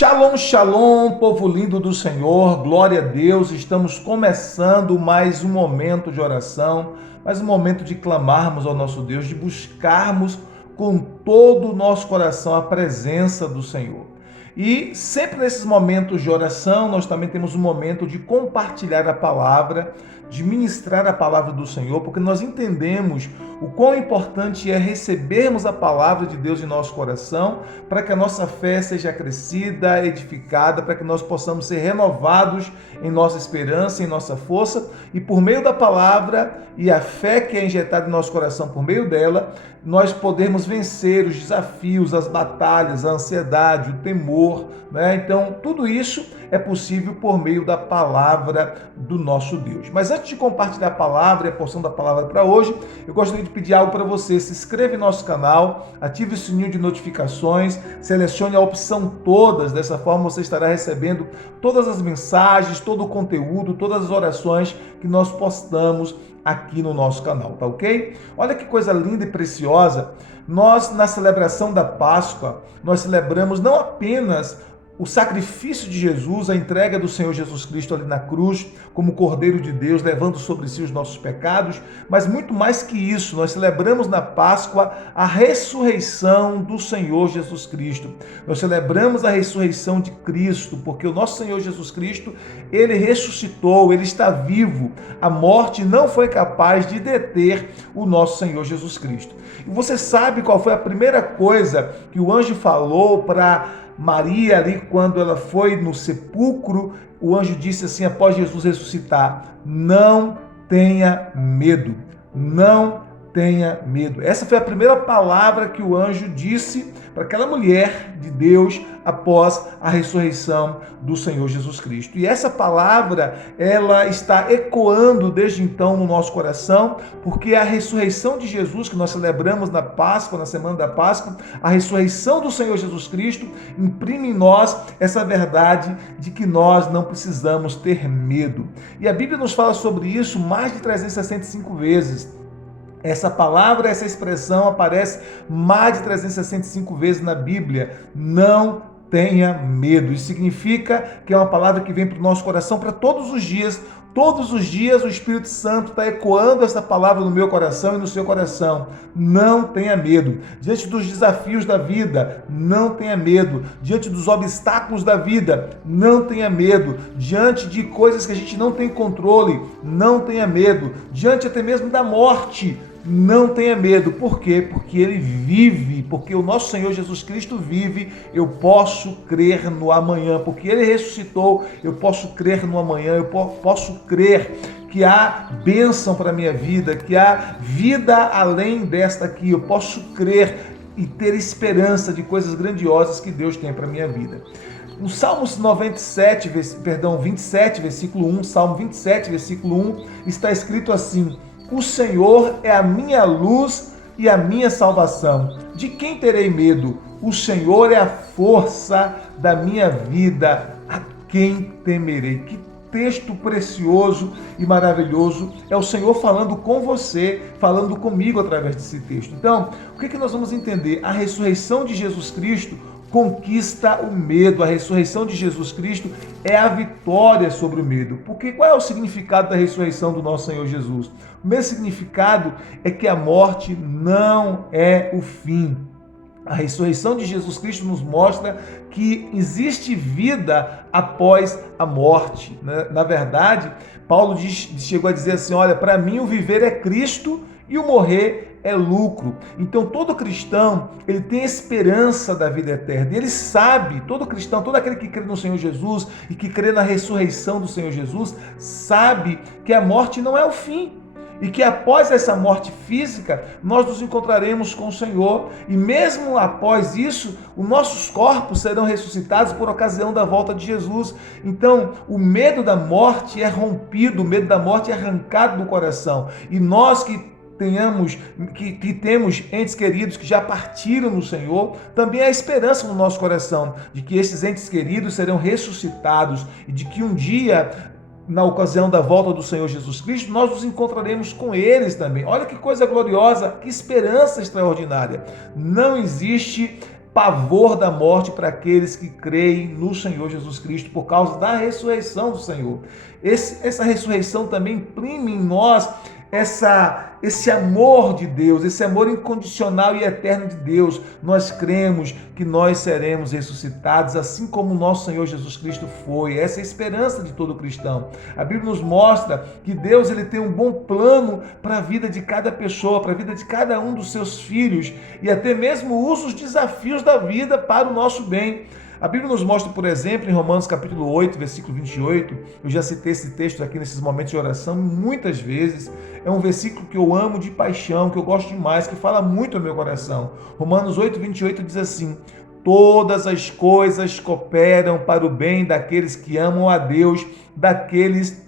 Shalom, shalom, povo lindo do Senhor, glória a Deus. Estamos começando mais um momento de oração, mais um momento de clamarmos ao nosso Deus, de buscarmos com todo o nosso coração a presença do Senhor. E sempre nesses momentos de oração, nós também temos um momento de compartilhar a palavra, de ministrar a palavra do Senhor, porque nós entendemos o quão importante é recebermos a palavra de Deus em nosso coração, para que a nossa fé seja crescida, edificada, para que nós possamos ser renovados em nossa esperança, em nossa força, e por meio da palavra e a fé que é injetada em nosso coração por meio dela, nós podemos vencer os desafios, as batalhas, a ansiedade, o temor, né? Então, tudo isso é possível por meio da palavra do nosso Deus. Mas antes de compartilhar a palavra e a porção da palavra para hoje, eu gostaria de pedir algo para você. Se inscreva em nosso canal, ative o sininho de notificações, selecione a opção todas, dessa forma você estará recebendo todas as mensagens, todo o conteúdo, todas as orações que nós postamos aqui no nosso canal, tá ok? Olha que coisa linda e preciosa. Nós, na celebração da Páscoa, nós celebramos não apenas o sacrifício de Jesus, a entrega do Senhor Jesus Cristo ali na cruz, como Cordeiro de Deus, levando sobre si os nossos pecados, mas muito mais que isso, nós celebramos na Páscoa a ressurreição do Senhor Jesus Cristo. Nós celebramos a ressurreição de Cristo, porque o nosso Senhor Jesus Cristo, ele ressuscitou, ele está vivo. A morte não foi capaz de deter o nosso Senhor Jesus Cristo. E você sabe qual foi a primeira coisa que o anjo falou para Maria ali quando ela foi no sepulcro? O anjo disse assim, após Jesus ressuscitar: não tenha medo, não tenha medo. Essa foi a primeira palavra que o anjo disse para aquela mulher de Deus após a ressurreição do Senhor Jesus Cristo. E essa palavra, ela está ecoando desde então no nosso coração, porque a ressurreição de Jesus que nós celebramos na Páscoa, na semana da Páscoa, a ressurreição do Senhor Jesus Cristo imprime em nós essa verdade de que nós não precisamos ter medo. E a Bíblia nos fala sobre isso mais de 365 vezes. Essa palavra, essa expressão aparece mais de 365 vezes na Bíblia. Não tenha medo. Isso significa que é uma palavra que vem para o nosso coração para todos os dias. Todos os dias o Espírito Santo está ecoando essa palavra no meu coração e no seu coração. Não tenha medo. Diante dos desafios da vida, não tenha medo. Diante dos obstáculos da vida, não tenha medo. Diante de coisas que a gente não tem controle, não tenha medo. Diante até mesmo da morte, não tenha medo. Por quê? Porque ele vive, porque o nosso Senhor Jesus Cristo vive. Eu posso crer no amanhã, porque ele ressuscitou. Eu posso crer no amanhã, eu posso crer que há bênção para a minha vida, que há vida além desta aqui. Eu posso crer e ter esperança de coisas grandiosas que Deus tem para a minha vida. No Salmos 27, versículo 1, Salmo 27, versículo 1, está escrito assim: o Senhor é a minha luz e a minha salvação. De quem terei medo? O Senhor é a força da minha vida. A quem temerei? Que texto precioso e maravilhoso. É o Senhor falando com você, falando comigo através desse texto. Então, o que nós vamos entender? A ressurreição de Jesus Cristo conquista o medo. A ressurreição de Jesus Cristo é a vitória sobre o medo. Porque qual é o significado da ressurreição do nosso Senhor Jesus? O mesmo significado é que a morte não é o fim. A ressurreição de Jesus Cristo nos mostra que existe vida após a morte. Na verdade, Paulo chegou a dizer assim: olha, para mim o viver é Cristo e o morrer é lucro. Então todo cristão, ele tem esperança da vida eterna. Ele sabe, todo cristão, todo aquele que crê no Senhor Jesus e que crê na ressurreição do Senhor Jesus, sabe que a morte não é o fim. E que após essa morte física, nós nos encontraremos com o Senhor. E mesmo após isso, os nossos corpos serão ressuscitados por ocasião da volta de Jesus. Então, o medo da morte é rompido, o medo da morte é arrancado do coração. E nós que temos entes queridos que já partiram no Senhor, também há esperança no nosso coração de que esses entes queridos serão ressuscitados e de que um dia, na ocasião da volta do Senhor Jesus Cristo, nós nos encontraremos com eles também. Olha que coisa gloriosa, que esperança extraordinária. Não existe pavor da morte para aqueles que creem no Senhor Jesus Cristo por causa da ressurreição do Senhor. Essa ressurreição também imprime em nós esse amor de Deus, esse amor incondicional e eterno de Deus. Nós cremos que nós seremos ressuscitados, assim como o nosso Senhor Jesus Cristo foi. Essa é a esperança de todo cristão. A Bíblia nos mostra que Deus ele tem um bom plano para a vida de cada pessoa, para a vida de cada um dos seus filhos, e até mesmo usa os desafios da vida para o nosso bem. A Bíblia nos mostra, por exemplo, em Romanos capítulo 8, versículo 28, eu já citei esse texto aqui nesses momentos de oração muitas vezes, é um versículo que eu amo de paixão, que eu gosto demais, que fala muito ao meu coração. Romanos 8, 28 diz assim: todas as coisas cooperam para o bem daqueles que amam a Deus, daqueles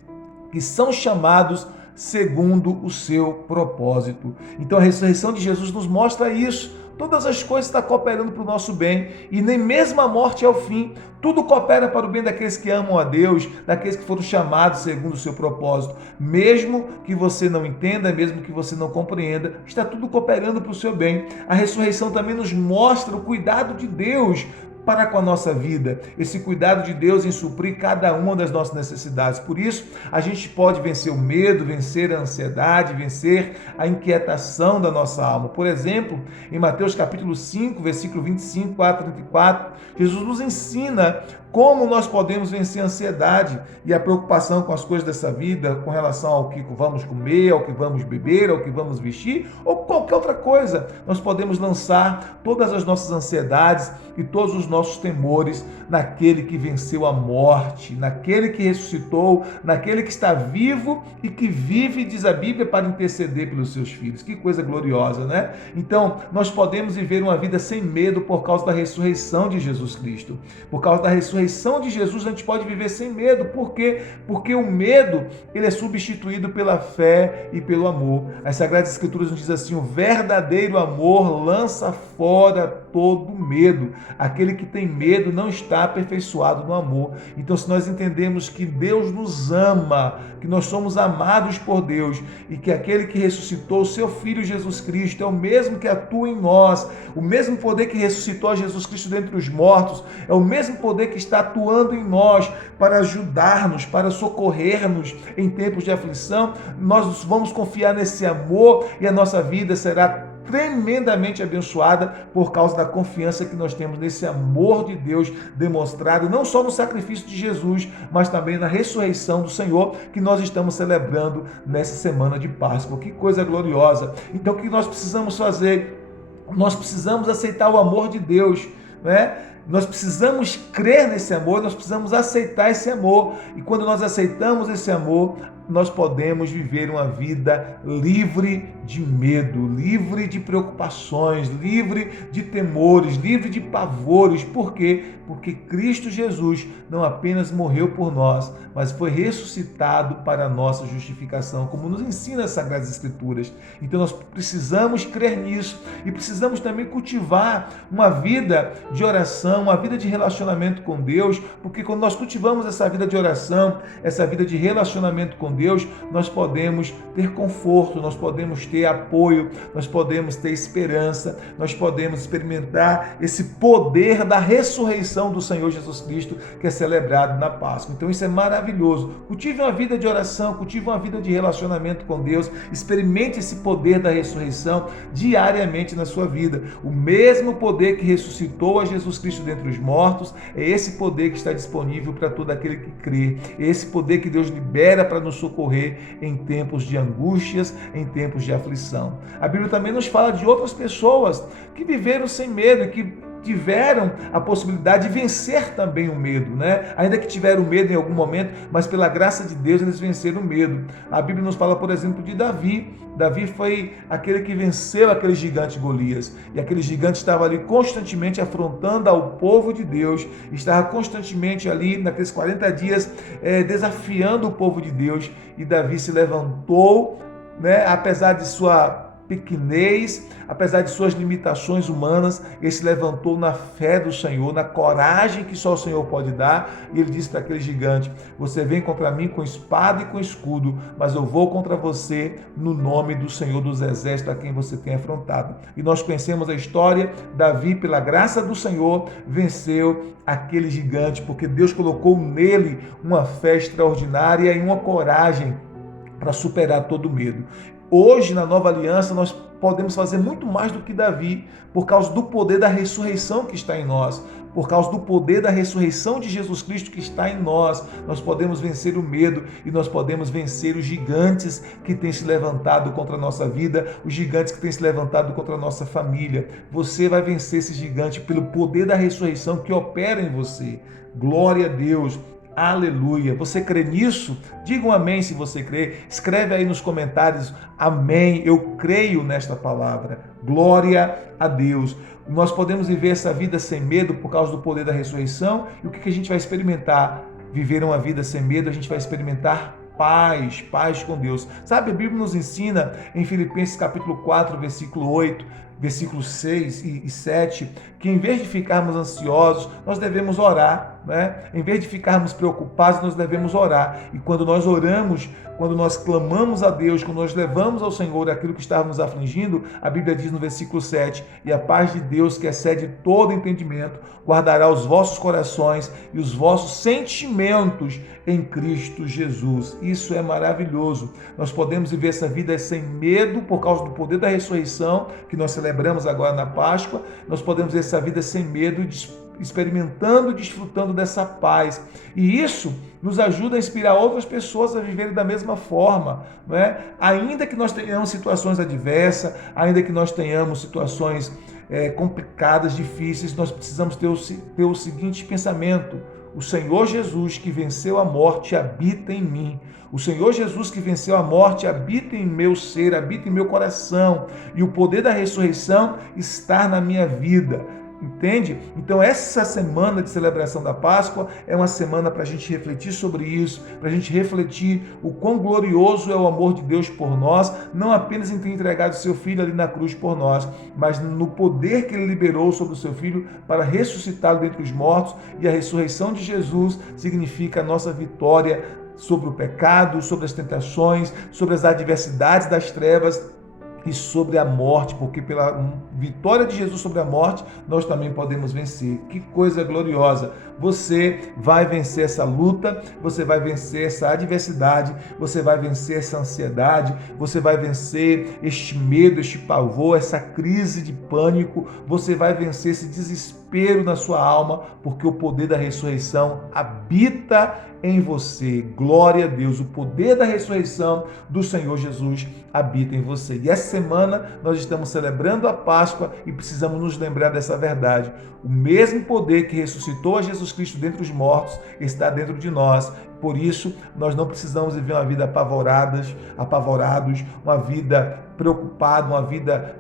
que são chamados segundo o seu propósito. Então a ressurreição de Jesus nos mostra isso. Todas as coisas estão cooperando para o nosso bem, e nem mesmo a morte é o fim. Tudo coopera para o bem daqueles que amam a Deus, daqueles que foram chamados segundo o seu propósito. Mesmo que você não entenda, mesmo que você não compreenda, está tudo cooperando para o seu bem. A ressurreição também nos mostra o cuidado de Deus para com a nossa vida, esse cuidado de Deus em suprir cada uma das nossas necessidades. Por isso, a gente pode vencer o medo, vencer a ansiedade, vencer a inquietação da nossa alma. Por exemplo, em Mateus capítulo 5, versículo 25 a 34, Jesus nos ensina como nós podemos vencer a ansiedade e a preocupação com as coisas dessa vida, com relação ao que vamos comer, ao que vamos beber, ao que vamos vestir, ou qualquer outra coisa. Nós podemos lançar todas as nossas ansiedades e todos os nossos temores naquele que venceu a morte, naquele que ressuscitou, naquele que está vivo e que vive, diz a Bíblia, para interceder pelos seus filhos. Que coisa gloriosa, né? Então, nós podemos viver uma vida sem medo por causa da ressurreição de Jesus Cristo. Por causa da ressurreição de Jesus, a gente pode viver sem medo. Por quê? Porque o medo, ele é substituído pela fé e pelo amor. As Sagradas Escrituras nos dizem assim: o verdadeiro amor lança fora todo medo. Aquele que tem medo não está aperfeiçoado no amor. Então, se nós entendemos que Deus nos ama, que nós somos amados por Deus e que aquele que ressuscitou o seu Filho Jesus Cristo é o mesmo que atua em nós, o mesmo poder que ressuscitou a Jesus Cristo dentre os mortos, é o mesmo poder que está atuando em nós para ajudar-nos, para socorrer-nos em tempos de aflição, nós vamos confiar nesse amor e a nossa vida será tremendamente abençoada por causa da confiança que nós temos nesse amor de Deus demonstrado não só no sacrifício de Jesus, mas também na ressurreição do Senhor que nós estamos celebrando nessa semana de Páscoa. Que coisa gloriosa! Então, o que nós precisamos fazer? Nós precisamos aceitar o amor de Deus, né? Nós precisamos crer nesse amor, nós precisamos aceitar esse amor. E quando nós aceitamos esse amor, nós podemos viver uma vida livre de medo, livre de preocupações, livre de temores, livre de pavores. Por quê? Porque Cristo Jesus não apenas morreu por nós, mas foi ressuscitado para a nossa justificação, como nos ensina as Sagradas Escrituras. Então nós precisamos crer nisso e precisamos também cultivar uma vida de oração, uma vida de relacionamento com Deus, porque quando nós cultivamos essa vida de oração, essa vida de relacionamento com Deus, nós podemos ter conforto, nós podemos ter apoio, nós podemos ter esperança, nós podemos experimentar esse poder da ressurreição do Senhor Jesus Cristo que é celebrado na Páscoa. Então isso é maravilhoso. Cultive uma vida de oração, cultive uma vida de relacionamento com Deus, experimente esse poder da ressurreição diariamente na sua vida. O mesmo poder que ressuscitou a Jesus Cristo dentre os mortos, é esse poder que está disponível para todo aquele que crê. É esse poder que Deus libera para nos socorrer em tempos de angústias, em tempos de aflição. A Bíblia também nos fala de outras pessoas que viveram sem medo e que tiveram a possibilidade de vencer também o medo, né? Ainda que tiveram medo em algum momento, mas pela graça de Deus eles venceram o medo. A Bíblia nos fala, por exemplo, de Davi. Davi foi aquele que venceu aquele gigante Golias, e aquele gigante estava ali constantemente afrontando ao povo de Deus, estava constantemente ali naqueles 40 dias desafiando o povo de Deus, e Davi se levantou, né? Apesar de sua pequenez, apesar de suas limitações humanas, ele se levantou na fé do Senhor, na coragem que só o Senhor pode dar, e ele disse para aquele gigante: você vem contra mim com espada e com escudo, mas eu vou contra você no nome do Senhor dos Exércitos, a quem você tem afrontado. E nós conhecemos a história. Davi, pela graça do Senhor, venceu aquele gigante, porque Deus colocou nele uma fé extraordinária e uma coragem para superar todo medo. Hoje, na nova aliança, nós podemos fazer muito mais do que Davi, por causa do poder da ressurreição que está em nós, por causa do poder da ressurreição de Jesus Cristo que está em nós. Nós podemos vencer o medo e nós podemos vencer os gigantes que têm se levantado contra a nossa vida, os gigantes que têm se levantado contra a nossa família. Você vai vencer esse gigante pelo poder da ressurreição que opera em você. Glória a Deus. Aleluia. Você crê nisso? Diga um amém se você crê. Escreve aí nos comentários: amém, eu creio nesta palavra. Glória a Deus. Nós podemos viver essa vida sem medo por causa do poder da ressurreição. E o que a gente vai experimentar? Viver uma vida sem medo, a gente vai experimentar paz com Deus. Sabe, a Bíblia nos ensina em Filipenses capítulo 4, versículo 8, versículos 6 e 7, que em vez de ficarmos ansiosos, nós devemos orar, né? Em vez de ficarmos preocupados, nós devemos orar. E quando nós oramos, quando nós clamamos a Deus, quando nós levamos ao Senhor aquilo que estávamos afligindo, a Bíblia diz no versículo 7, e a paz de Deus, que excede todo entendimento, guardará os vossos corações e os vossos sentimentos em Cristo Jesus. Isso é maravilhoso. Nós podemos viver essa vida sem medo por causa do poder da ressurreição, que nós celebramos agora na Páscoa. Nós podemos viver essa vida sem medo, experimentando e desfrutando dessa paz. E isso nos ajuda a inspirar outras pessoas a viverem da mesma forma, não é? Ainda que nós tenhamos situações adversas, ainda que nós tenhamos situações complicadas, difíceis, nós precisamos ter o seguinte pensamento: o Senhor Jesus que venceu a morte habita em mim. O Senhor Jesus que venceu a morte habita em meu ser, habita em meu coração. E o poder da ressurreição está na minha vida. Entende? Então essa semana de celebração da Páscoa é uma semana para a gente refletir sobre isso, para a gente refletir o quão glorioso é o amor de Deus por nós, não apenas em ter entregado seu Filho ali na cruz por nós, mas no poder que Ele liberou sobre o seu Filho para ressuscitá-lo dentre os mortos. E a ressurreição de Jesus significa a nossa vitória sobre o pecado, sobre as tentações, sobre as adversidades das trevas e sobre a morte, porque pela vitória de Jesus sobre a morte, nós também podemos vencer. Que coisa gloriosa! Você vai vencer essa luta, você vai vencer essa adversidade, você vai vencer essa ansiedade, você vai vencer este medo, este pavor, essa crise de pânico, você vai vencer esse desespero na sua alma, porque o poder da ressurreição habita em você. Glória a Deus, o poder da ressurreição do Senhor Jesus habita em você. E essa semana nós estamos celebrando a Páscoa e precisamos nos lembrar dessa verdade. O mesmo poder que ressuscitou a Jesus Cristo dentre os mortos está dentro de nós. Por isso, nós não precisamos viver uma vida apavorados, uma vida preocupada, uma vida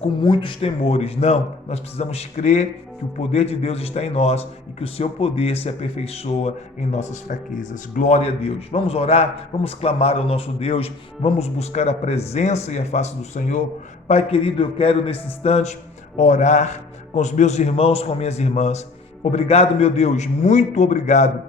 com muitos temores. Não, nós precisamos crer que o poder de Deus está em nós e que o seu poder se aperfeiçoa em nossas fraquezas. Glória a Deus. Vamos orar, vamos clamar ao nosso Deus, vamos buscar a presença e a face do Senhor. Pai querido, eu quero nesse instante orar com os meus irmãos, com minhas irmãs. Obrigado, meu Deus, muito obrigado,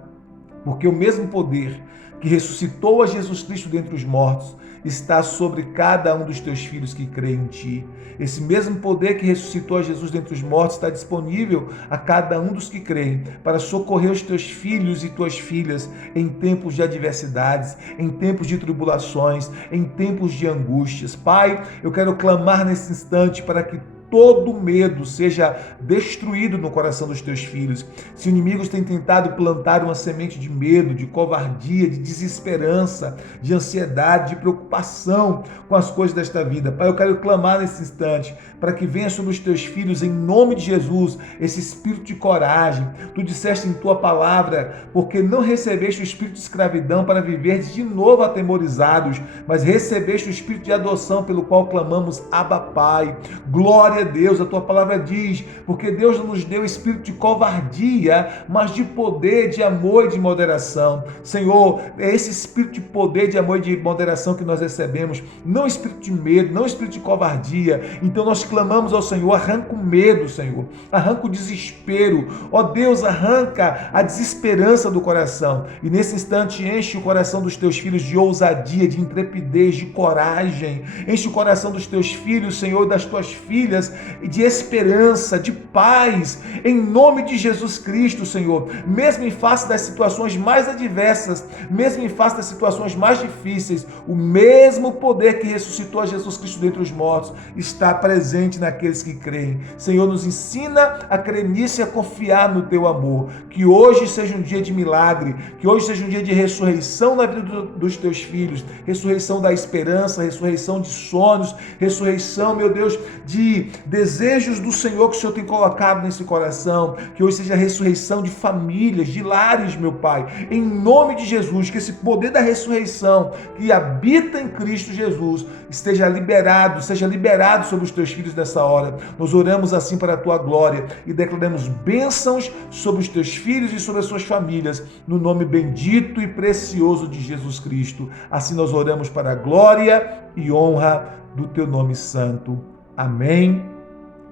porque o mesmo poder que ressuscitou a Jesus Cristo dentre os mortos está sobre cada um dos teus filhos que creem em ti. Esse mesmo poder que ressuscitou a Jesus dentre os mortos está disponível a cada um dos que creem para socorrer os teus filhos e tuas filhas em tempos de adversidades, em tempos de tribulações, em tempos de angústias. Pai, eu quero clamar nesse instante para que todo medo seja destruído no coração dos teus filhos. Se inimigos têm tentado plantar uma semente de medo, de covardia, de desesperança, de ansiedade, de preocupação com as coisas desta vida, Pai, eu quero clamar nesse instante para que venha sobre os teus filhos, em nome de Jesus, esse espírito de coragem. Tu disseste em tua palavra, porque não recebeste o espírito de escravidão para viverdes de novo atemorizados, mas recebeste o espírito de adoção pelo qual clamamos, Abba, Pai. Glória a a Deus. A tua palavra diz, porque Deus não nos deu espírito de covardia, mas de poder, de amor e de moderação. Senhor, é esse espírito de poder, de amor e de moderação que nós recebemos, não espírito de medo, não espírito de covardia. Então nós clamamos ao Senhor, arranca o medo, Senhor, arranca o desespero, ó Deus, arranca a desesperança do coração, e nesse instante enche o coração dos teus filhos de ousadia, de intrepidez, de coragem, enche o coração dos teus filhos, Senhor, e das tuas filhas, de esperança, de paz, em nome de Jesus Cristo, Senhor, mesmo em face das situações mais adversas, mesmo em face das situações mais difíceis, o mesmo poder que ressuscitou a Jesus Cristo dentre os mortos está presente naqueles que creem. Senhor, nos ensina a crer nisso e a confiar no teu amor. Que hoje seja um dia de milagre, que hoje seja um dia de ressurreição na vida dos teus filhos, ressurreição da esperança, ressurreição de sonhos, ressurreição, meu Deus, de desejos do Senhor que o Senhor tem colocado nesse coração. Que hoje seja a ressurreição de famílias, de lares, meu Pai, em nome de Jesus, que esse poder da ressurreição que habita em Cristo Jesus esteja liberado, seja liberado sobre os teus filhos nessa hora. Nós oramos assim para a tua glória e declaramos bênçãos sobre os teus filhos e sobre as suas famílias, no nome bendito e precioso de Jesus Cristo. Assim nós oramos para a glória e honra do teu nome santo. Amém,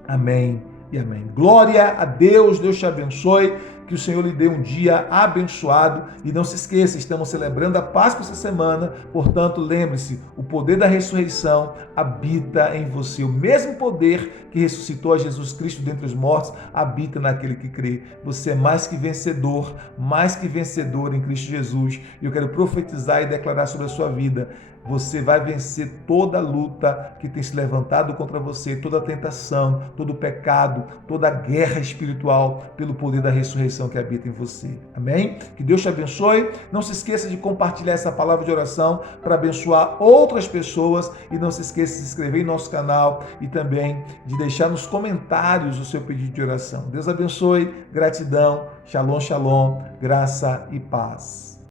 amém e amém. Glória a Deus, Deus te abençoe, que o Senhor lhe dê um dia abençoado e não se esqueça, estamos celebrando a Páscoa essa semana, portanto lembre-se, o poder da ressurreição habita em você, o mesmo poder que ressuscitou a Jesus Cristo dentre os mortos habita naquele que crê. Você é mais que vencedor em Cristo Jesus, e eu quero profetizar e declarar sobre a sua vida: você vai vencer toda a luta que tem se levantado contra você, toda a tentação, todo o pecado, toda a guerra espiritual, pelo poder da ressurreição que habita em você. Amém? Que Deus te abençoe. Não se esqueça de compartilhar essa palavra de oração para abençoar outras pessoas, e não se esqueça de se inscrever em nosso canal e também de deixar nos comentários o seu pedido de oração. Deus abençoe. Gratidão. Shalom, shalom. Graça e paz.